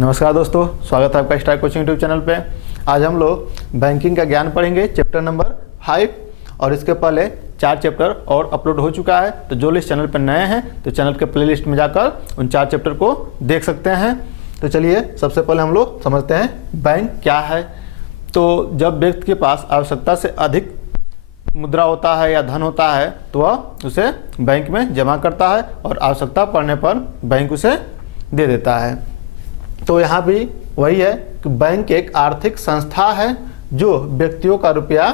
नमस्कार दोस्तों, स्वागत है आपका स्टार कोचिंग यूट्यूब चैनल पे। आज हम लोग बैंकिंग का ज्ञान पढ़ेंगे, चैप्टर नंबर 5। और इसके पहले 4 चैप्टर और अपलोड हो चुका है। तो जो इस चैनल पर नए हैं तो चैनल के प्लेलिस्ट में जाकर उन 4 चैप्टर को देख सकते हैं। तो चलिए सबसे पहले हम लोग समझते हैं बैंक क्या है। तो जब व्यक्ति के पास आवश्यकता से अधिक मुद्रा होता है या धन होता है तो वह उसे बैंक में जमा करता है और आवश्यकता पड़ने पर बैंक उसे दे देता है। तो यहाँ भी वही है कि बैंक एक आर्थिक संस्था है जो व्यक्तियों का रुपया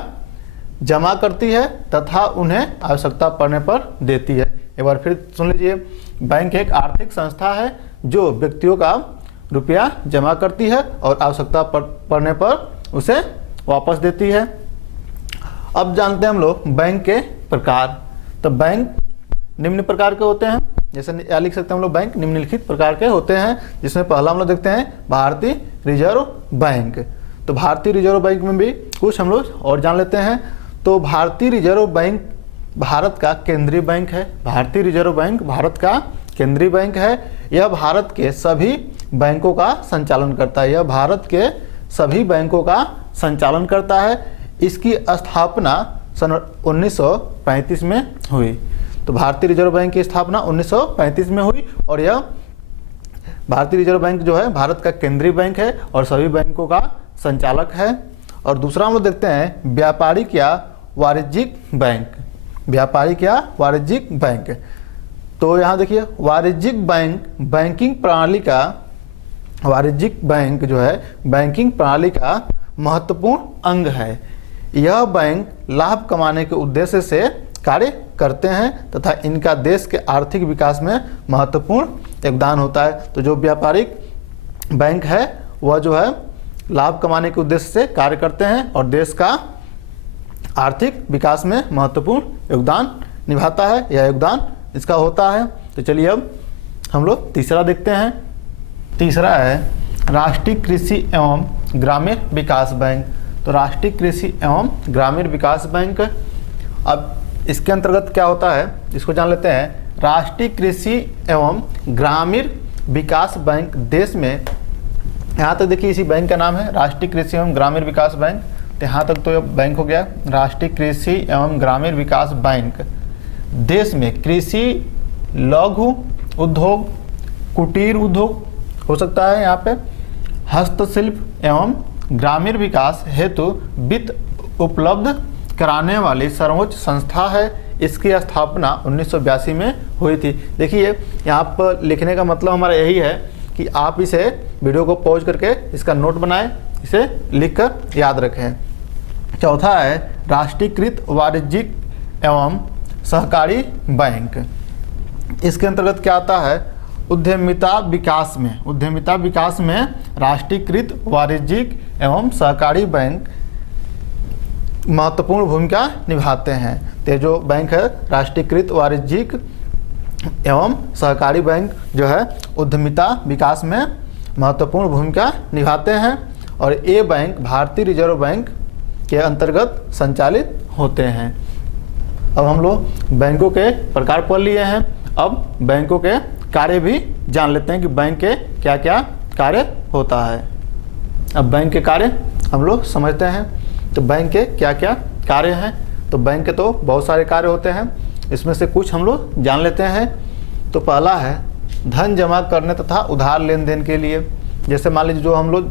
जमा करती है तथा उन्हें आवश्यकता पड़ने पर देती है। एक बार फिर सुन लीजिए, बैंक एक आर्थिक संस्था है जो व्यक्तियों का रुपया जमा करती है और आवश्यकता पड़ने पर उसे वापस देती है। अब जानते हैं हम लोग बैंक के प्रकार। तो बैंक निम्न प्रकार के होते हैं, जैसे या लिख सकते हैं हम लोग बैंक निम्नलिखित प्रकार के होते हैं, जिसमें पहला हम लोग देखते हैं भारतीय रिजर्व बैंक। तो भारतीय रिजर्व बैंक में भी कुछ हम लोग और जान लेते हैं। तो भारतीय रिजर्व बैंक भारत का केंद्रीय बैंक है। भारतीय रिजर्व बैंक भारत का केंद्रीय बैंक है। यह भारत के सभी बैंकों का संचालन करता है। यह भारत के सभी बैंकों का संचालन करता है। इसकी स्थापना सन 1935 में हुई। तो भारतीय रिजर्व बैंक की स्थापना 1935 में हुई और यह भारतीय रिजर्व बैंक जो है भारत का केंद्रीय बैंक है और सभी बैंकों का संचालक है। और दूसरा हम लोग देखते हैं व्यापारिक या वाणिज्यिक बैंक। व्यापारिक या वाणिज्यिक बैंक। तो यहाँ देखिए वाणिज्यिक बैंक बैंकिंग प्रणाली का, वाणिज्यिक बैंक जो है बैंकिंग प्रणाली का महत्वपूर्ण अंग है। यह बैंक लाभ कमाने के उद्देश्य से कार्य करते हैं तथा इनका देश के आर्थिक विकास में महत्वपूर्ण योगदान होता है। तो जो व्यापारिक बैंक है वह जो है लाभ कमाने के उद्देश्य से कार्य करते हैं और देश का आर्थिक विकास में महत्वपूर्ण योगदान निभाता है, यह योगदान इसका होता है। तो चलिए अब हम लोग तीसरा देखते हैं। तीसरा है राष्ट्रीय कृषि एवं ग्रामीण विकास बैंक। तो राष्ट्रीय कृषि एवं ग्रामीण विकास बैंक, अब इसके अंतर्गत क्या होता है इसको जान लेते हैं। राष्ट्रीय कृषि एवं ग्रामीण विकास बैंक देश में, यहाँ तक देखिए इसी बैंक का नाम है राष्ट्रीय कृषि एवं ग्रामीण विकास बैंक। तो यहाँ तक तो यह बैंक हो गया राष्ट्रीय कृषि एवं ग्रामीण विकास बैंक। देश में कृषि, लघु उद्योग, कुटीर उद्योग हो सकता है, यहाँ पे हस्तशिल्प एवं ग्रामीण विकास हेतु वित्त उपलब्ध कराने वाली सर्वोच्च संस्था है। इसकी स्थापना 1982 में हुई थी। देखिए यहाँ पर लिखने का मतलब हमारा यही है कि आप इसे वीडियो को पॉज करके इसका नोट बनाएं, इसे लिखकर याद रखें। चौथा है राष्ट्रीयकृत वाणिज्यिक एवं सहकारी बैंक। इसके अंतर्गत क्या आता है, उद्यमिता विकास में, उद्यमिता विकास में राष्ट्रीयकृत वाणिज्यिक एवं सहकारी बैंक महत्वपूर्ण भूमिका निभाते हैं। तो जो बैंक है राष्ट्रीयकृत वाणिज्यिक एवं सहकारी बैंक जो है उद्यमिता विकास में महत्वपूर्ण भूमिका निभाते हैं और ये बैंक भारतीय रिजर्व बैंक के अंतर्गत संचालित होते हैं। अब हम लोग बैंकों के प्रकार पढ़ लिए हैं। अब बैंकों के कार्य भी जान लेते हैं कि बैंक के क्या क्या कार्य होता है। अब बैंक के कार्य हम लोग समझते हैं। तो बैंक के क्या क्या कार्य हैं। तो बैंक के तो बहुत सारे कार्य होते हैं, इसमें से कुछ हम लोग जान लेते हैं। तो पहला है धन जमा करने तथा उधार लेन देन के लिए। जैसे मान लीजिए जो हम लोग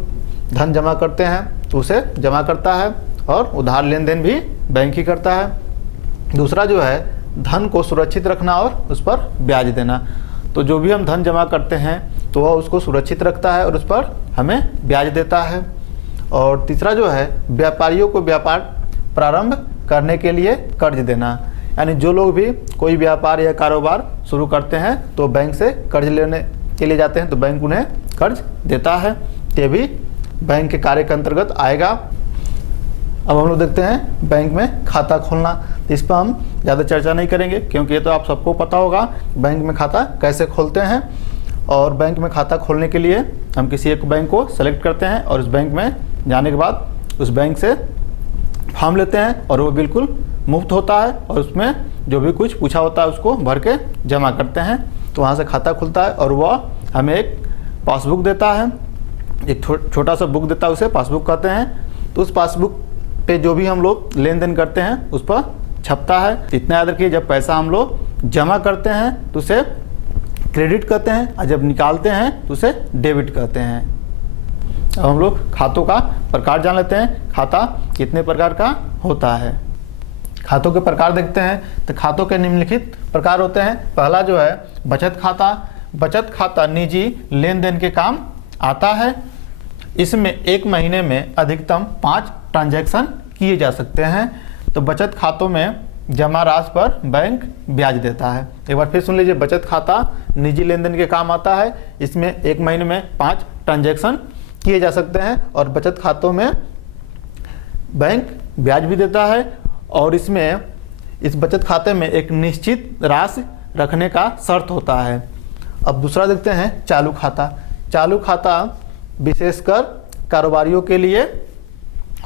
धन जमा करते हैं तो उसे जमा करता है और उधार लेन देन भी बैंक ही करता है। दूसरा जो है धन को सुरक्षित रखना और उस पर ब्याज देना। तो जो भी हम धन जमा करते हैं तो वह उसको सुरक्षित रखता है और उस पर हमें ब्याज देता है। और तीसरा जो है व्यापारियों को व्यापार प्रारंभ करने के लिए कर्ज देना। यानी जो लोग भी कोई व्यापार या कारोबार शुरू करते हैं तो बैंक से कर्ज लेने के लिए जाते हैं तो बैंक उन्हें कर्ज देता है। ये भी बैंक के कार्य के अंतर्गत आएगा। अब हम लोग देखते हैं बैंक में खाता खोलना। इस पर हम ज़्यादा चर्चा नहीं करेंगे क्योंकि ये तो आप सबको पता होगा बैंक में खाता कैसे खोलते हैं। और बैंक में खाता खोलने के लिए हम किसी एक बैंक को सेलेक्ट करते हैं और उस बैंक में जाने के बाद उस बैंक से फॉर्म लेते हैं और वो बिल्कुल मुफ्त होता है और उसमें जो भी कुछ पूछा होता है उसको भर के जमा करते हैं। तो वहाँ से खाता खुलता है और वह हमें एक पासबुक देता है एक छोटा सा बुक देता है, उसे पासबुक कहते हैं। तो उस पासबुक पे जो भी हम लोग लेन देन करते हैं उस पर छपता है। इतना याद रखिए, जब पैसा हम लोग जमा करते हैं तो उसे क्रेडिट कहते हैं, और जब निकालते हैं तो उसे डेबिट कहते हैं। अब हम लोग खातों का प्रकार जान लेते हैं। खाता कितने प्रकार का होता है। खातों के प्रकार देखते हैं तो खातों के निम्नलिखित प्रकार होते हैं। पहला जो है बचत खाता। बचत खाता निजी लेन देन के काम आता है। इसमें एक महीने में अधिकतम 5 ट्रांजैक्शन किए जा सकते हैं। तो बचत खातों में जमा राशि पर बैंक ब्याज देता है। एक बार फिर सुन लीजिए, बचत खाता निजी लेन देन के काम आता है। इसमें एक महीने में 5 ट्रांजैक्शन किए जा सकते हैं और बचत खातों में बैंक ब्याज भी देता है। और इसमें इस बचत खाते में एक निश्चित राशि रखने का शर्त होता है। अब दूसरा देखते हैं चालू खाता। चालू खाता विशेषकर कारोबारियों के लिए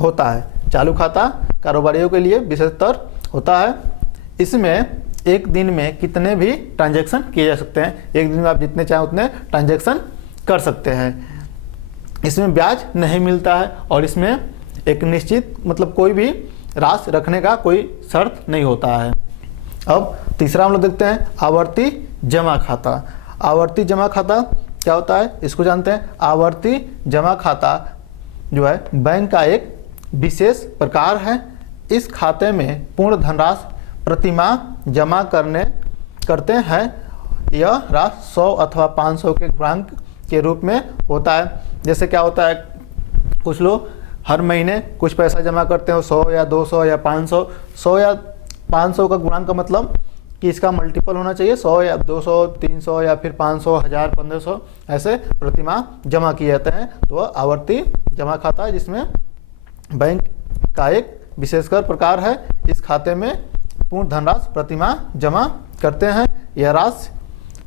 होता है। चालू खाता कारोबारियों के लिए विशेषतर होता है। इसमें एक दिन में कितने भी ट्रांजैक्शन किए जा सकते हैं। एक दिन में आप जितने चाहें उतने ट्रांजैक्शन कर सकते हैं। इसमें ब्याज नहीं मिलता है और इसमें एक निश्चित मतलब कोई भी राशि रखने का कोई शर्त नहीं होता है। अब तीसरा हम लोग देखते हैं आवर्ती जमा खाता। आवर्ती जमा खाता क्या होता है, इसको जानते हैं। आवर्ती जमा खाता जो है बैंक का एक विशेष प्रकार है। इस खाते में पूर्ण धनराशि प्रतिमाह जमा करते हैं। यह राशि 100 अथवा 500 के गुणांक के रूप में होता है। जैसे क्या होता है, कुछ लोग हर महीने कुछ पैसा जमा करते हैं, 100 या 200 या 500। 100 या 500 का गुणांक का मतलब कि इसका मल्टीपल होना चाहिए। 100 या 200, 300 या फिर 500, 1000, 1500 ऐसे प्रतिमाह जमा किए जाते हैं। तो वह आवर्ती जमा खाता है जिसमें बैंक का एक विशेषकर प्रकार है। इस खाते में पूर्ण धनराशि प्रतिमाह जमा करते हैं। यह राशि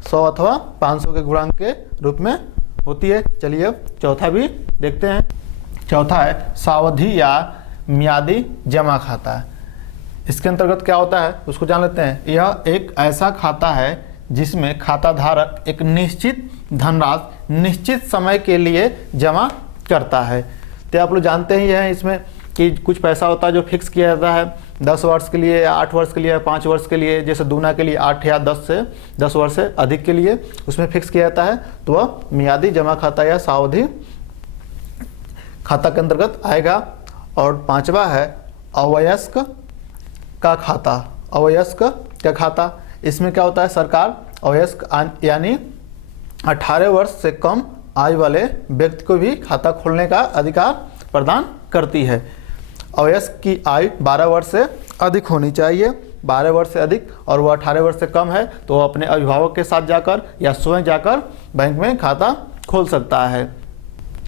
100 अथवा 500 के गुणांक के रूप में होती है। चलिए अब चौथा भी देखते हैं। चौथा है सावधि या मियादी जमा खाता। इसके अंतर्गत क्या होता है उसको जान लेते हैं। यह एक ऐसा खाता है जिसमें खाता धारक एक निश्चित धनराशि निश्चित समय के लिए जमा करता है। तो आप लोग जानते ही हैं इसमें कि कुछ पैसा होता है जो फिक्स किया जाता है 10 वर्ष के लिए या 8 वर्ष के लिए या 5 वर्ष के लिए। जैसे दूना के लिए 8 या 10 वर्ष से अधिक के लिए उसमें फिक्स किया जाता है। तो वह मियादी जमा खाता या सावधि खाता के अंतर्गत आएगा। और पांचवा है अवयस्क का खाता। अवयस्क का खाता, इसमें क्या होता है, सरकार अवयस्क यानी 18 वर्ष से कम आयु वाले व्यक्ति को भी खाता खोलने का अधिकार प्रदान करती है। अवयस्क की आयु 12 वर्ष से अधिक होनी चाहिए। 12 वर्ष से अधिक और वह 18 वर्ष से कम है तो वह अपने अभिभावक के साथ जाकर या स्वयं जाकर बैंक में खाता खोल सकता है।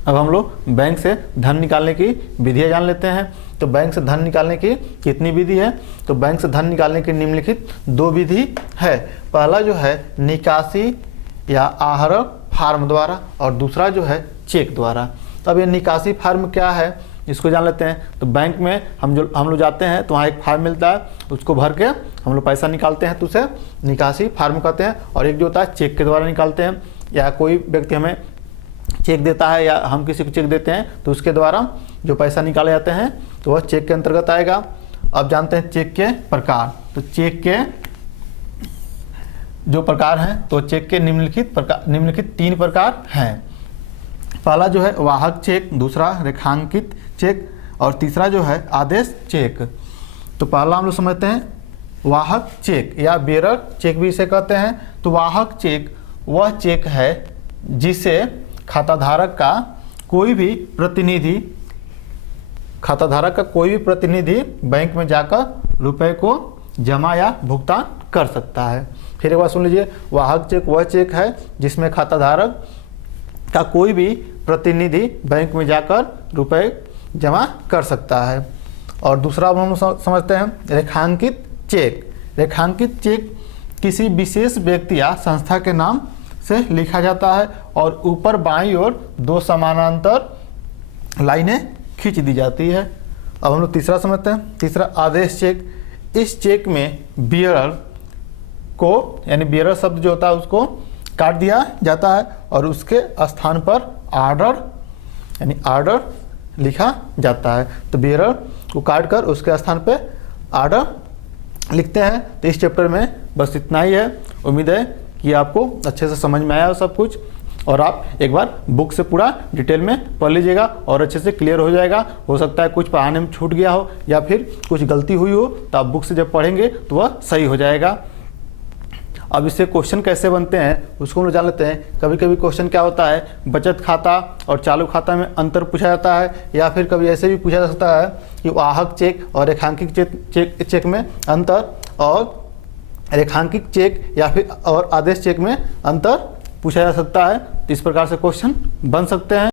अब हम लोग बैंक से धन निकालने की विधियाँ जान लेते हैं। तो बैंक से धन निकालने की कितनी विधि है, तो बैंक से धन निकालने की निम्नलिखित 2 विधि है। पहला जो है निकासी या आहरण फार्म द्वारा और दूसरा जो है चेक द्वारा। तो अब ये निकासी फार्म क्या है इसको जान लेते हैं। तो बैंक में हम लोग जाते हैं तो वहाँ एक फार्म मिलता है, उसको भर के हम लोग पैसा निकालते हैं तो उसे निकासी फार्म कहते हैं। और एक जो होता है चेक के द्वारा निकालते हैं, या कोई व्यक्ति हमें चेक देता है या हम किसी को चेक देते हैं तो उसके द्वारा जो पैसा निकाले जाते हैं तो वह चेक के अंतर्गत आएगा। अब जानते हैं चेक के प्रकार। तो चेक के जो प्रकार हैं तो चेक के निम्नलिखित 3 प्रकार हैं। पहला जो है वाहक चेक, दूसरा रेखांकित चेक और तीसरा जो है आदेश चेक। तो पहला हम लोग समझते हैं वाहक चेक या बेरर चेक भी इसे कहते हैं। तो वाहक चेक वह चेक है जिसे खाताधारक का कोई भी प्रतिनिधि बैंक में जाकर रुपए को जमा या भुगतान कर सकता है। फिर एक बार सुन लीजिए, वाहक चेक वह चेक है जिसमें खाताधारक का कोई भी प्रतिनिधि बैंक में जाकर रुपए जमा कर सकता है। और दूसरा हम समझते हैं रेखांकित चेक। रेखांकित चेक किसी विशेष व्यक्ति या संस्था के नाम से लिखा जाता है और ऊपर बाईं ओर 2 समानांतर लाइनें खींच दी जाती है। अब हम लोग तीसरा समझते हैं। तीसरा आदेश चेक। इस चेक में बियरर को यानी बियरर शब्द जो होता है उसको काट दिया जाता है और उसके स्थान पर ऑर्डर यानी आर्डर लिखा जाता है। तो बियरर को काट कर उसके स्थान पे आर्डर लिखते हैं। तो इस चैप्टर में बस इतना ही है। उम्मीद है कि आपको अच्छे से समझ में आया हो सब कुछ, और आप एक बार बुक से पूरा डिटेल में पढ़ लीजिएगा और अच्छे से क्लियर हो जाएगा। हो सकता है कुछ पढ़ाने में छूट गया हो या फिर कुछ गलती हुई हो, तो आप बुक से जब पढ़ेंगे तो वह सही हो जाएगा। अब इससे क्वेश्चन कैसे बनते हैं उसको हम लोग जान लेते हैं। कभी कभी क्वेश्चन क्या होता है, बचत खाता और चालू खाता में अंतर पूछा जाता है, या फिर कभी ऐसे भी पूछा जा सकता है कि वाहक चेक और रेखांकित चेक में अंतर, और रेखांकित चेक या फिर और आदेश चेक में अंतर पूछा जा सकता है। तो इस प्रकार से क्वेश्चन बन सकते हैं।